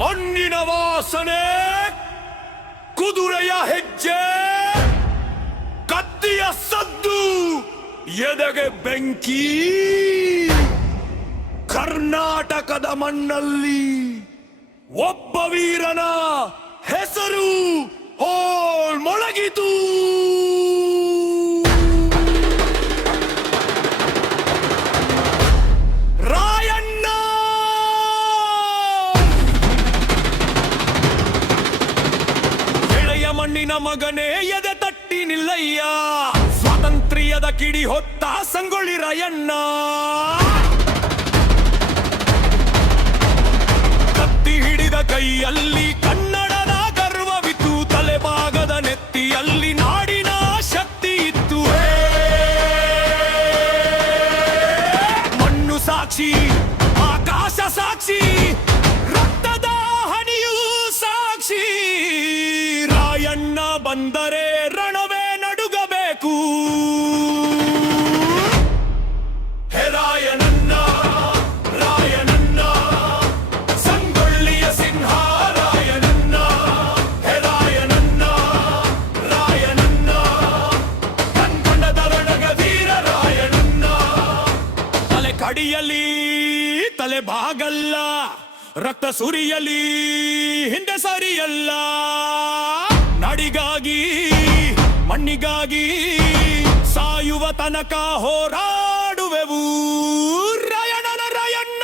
ಮಣ್ಣಿನ ವಾಸನೆ, ಕುದುರೆಯ ಹೆಜ್ಜೆ, ಕತ್ತಿಯ ಸದ್ದು, ಎದೆಗೆ ಬೆಂಕಿ. ಕರ್ನಾಟಕದ ಮಣ್ಣಲ್ಲಿ ಒಬ್ಬ ವೀರನ ಹೆಸರು ಮೊಳಗಿತು. ರಾಯಣ್ಣ. ಎಳೆಯ ಮಣ್ಣಿನ ಮಗನೇ ಎದೆ ತಟ್ಟಿ ನಿಲ್ಲಯ್ಯ, ಸ್ವಾತಂತ್ರ್ಯದ ಕಿಡಿ ಹೊತ್ತ ಸಂಗೊಳ್ಳಿ ರಾಯಣ್ಣ. ಕತ್ತಿ ಹಿಡಿದ ಕೈಯಲ್ಲಿ ಕನ್ನಡದ ಗರ್ವವಿತ್ತು, ತಲೆಭಾಗದ ನೆತ್ತಿಯಲ್ಲಿ ನಾಡಿನ ಶಕ್ತಿ ಇತ್ತು. ಮಣ್ಣು ಸಾಕ್ಷಿ, ಆಕಾಶ ಸಾಕ್ಷಿ, ರಕ್ತದ ಹನಿಯೂ ಸಾಕ್ಷಿ. ರಾಯಣ್ಣ ಬಂದರೆ ರಣವೇ ನಡುಗಬೇಕು. ಹೇ ರಾಯಣ್ಣ, ರಾಯಣ್ಣ, ಸಂಗೊಳ್ಳಿಯ ಸಿಂಹ ರಾಯಣ್ಣ. ಹೇ ರಾಯಣ್ಣ, ರಾಯಣ್ಣ, ಕನ್ಕೊಂಡದ ರಣಗ ವೀರ ರಾಯಣ್ಣ. ತಲೆ ಕಡಿಯಲಿ ತಲೆ ಬಾಗಲ್ಲ, ರಕ್ತ ಸುರಿಯಲಿ ಹಿಂದೆ ಸರಿಯಲ್ಲ. ನಾಡಿಗಾಗಿ ಮಣ್ಣಿಗಾಗಿ ಸಾಯುವ ತನಕ ಹೋರಾಡುವೆವು. ರಾಯಣ್ಣನ ರಾಯಣ್ಣ,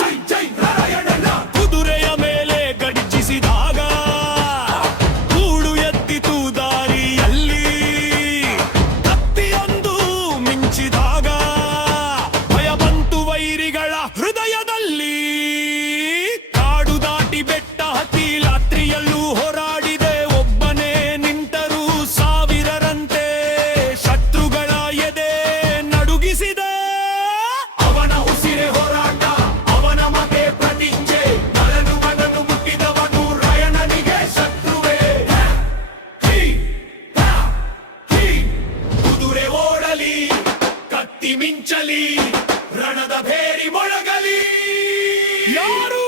ಜೈ ಜೈ ರಾಯಣ್ಣ. ಕುದುರೆಯ ಮೇಲೆ ಗರ್ಜಿಸಿದಾಗ ಕೂಡು ಎತ್ತಿತು ದಾರಿಯಲ್ಲಿ, ಕತ್ತಿಯೊಂದು ಮಿಂಚಿದಾಗ ಭಯ ಬಂತು ವೈರಿಗಳ ಹೃದಯದಲ್ಲಿ. ಕಾಡು ದಾಟಿ ಬೆಟ್ಟ ಹತ್ತಿ ರಾತ್ರಿಯಲ್ಲೂ ಹೋರಾಡಿದೆ ಒಬ್ಬನೇ ನಿಂತರೂ ಸಾವಿರರಂತೆ. ಶತ್ರುಗಳ ಎದೆ ನಡುಗಿಸಿದೆ. ಅವನ ಉಸಿರೆ ಹೋರಾಟ, ಅವನ ಮತೆ ಪ್ರತಿಜ್ಞೆ. ನರನು ಮನನು ಮುಟ್ಟಿದವನು ರಾಯಣ್ಣನಿಗೆ ಶತ್ರುವೇ. ಕುದುರೆ ಓಡಲಿ, ಕತ್ತಿ ಮಿಂಚಲಿ, ರಣದ ಭೇರಿ ಮೊಳಗಲಿ. ಯಾರು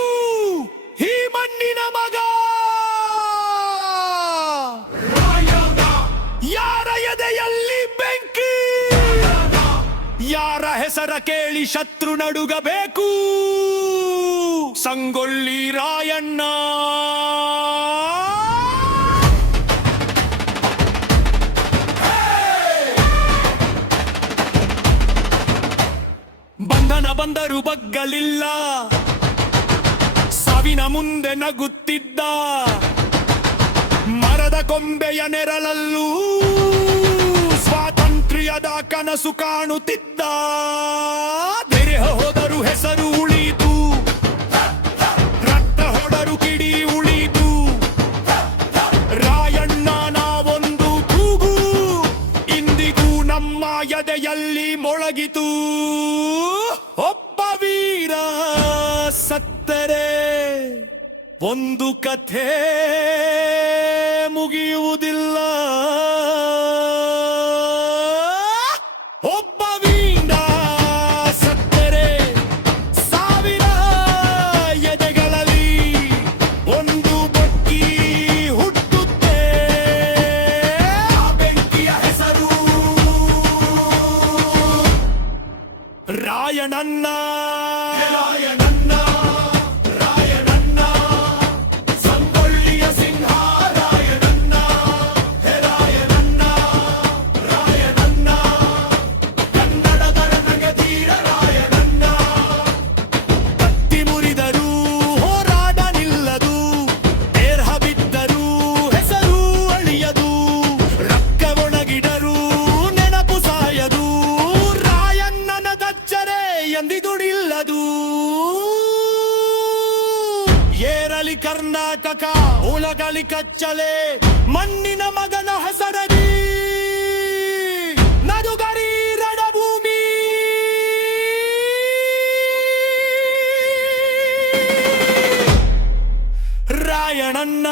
ಈ ಮಣ್ಣಿನ ಮಗ? ಯಾರ ಎದೆಯಲ್ಲಿ ಬೆಂಕಿ? ಯಾರ ಹೆಸರ ಕೇಳಿ ಶತ್ರು ನಡುಗಬೇಕು? ಸಂಗೊಳ್ಳಿ ರಾಯಣ್ಣ. ಬಂಧನ ಬಂದರೂ ಬಗ್ಗಲಿಲ್ಲ, ಸಾವಿನ ಮುಂದೆ ನಗುತ್ತಿದ್ದ. ಮರದ ಕೊಂಬೆಯ ನೆರಳಲ್ಲೂ ಸ್ವಾತಂತ್ರ್ಯದ ಕನಸು ಕಾಣುತ್ತಿದ್ದ. ತೆರೆ ಹೋದರು ಹೆಸರು ಉಳಿತು, ರಕ್ತ ಹೊಡರು ಕಿಡಿ ಉಳಿತು. ರಾಯಣ್ಣ ನಾವೊಂದು ಕೂಗು ಇಂದಿಗೂ ನಮ್ಮ ಎದೆಯಲ್ಲಿ ಮೊಳಗಿತು. ಒಬ್ಬ ವೀರ ಸತ್ತರೆ ಒಂದು ಕಥೆ ಮುಗಿಯುವುದಿಲ್ಲ. ಒಬ್ಬ ವೀರ ಸತ್ತರೆ ಸಾವಿರ ಎದೆಗಳಲ್ಲಿ ಒಂದು ಬಗ್ಗಿ ಹುಟ್ಟುತ್ತೆ. ಆ ಬೆಂಕಿಯ ಹೆಸರು ರಾಯಣ್ಣನ. ರಾಯಣ್ಣನ, ರಾಯಣ್ಣನ, ಸಂಗೊಳ್ಳಿಯ ಸಿಂಹ ರಾಯಣ್ಣನ. ಹೇ ರಾಯಣ್ಣನ, ರಾಯಣ್ಣನ, ಕನ್ನಡದ ರಣಗೆ ಧೀರ ರಾಯಣ್ಣನ. ಕತ್ತಿ ಮುರಿದರೂ ಹೋರಾಟ ನಿಲ್ಲದು, ದೇಹ ಬಿದ್ದರೂ ಹೆಸರು ಅಳಿಯದು. ರಕ್ತ ಒಣಗಿಡರೂ ನೆನಪು ಸಾಯದು. ರಾಯಣ್ಣನ ದಚ್ಚರೆ ಎಂದಿದುಡಿಲ್ಲದು. ಏರಲಿ ಕರ್ನಾಟಕ, ಉಲಗಲಿ ಕಚ್ಚಲೆ, ಮಣ್ಣಿನ ಮಗನ ಹೆಸರದಿ ನಡುಗರಿ ರಣಭೂಮಿ. ರಾಯಣ್ಣನ.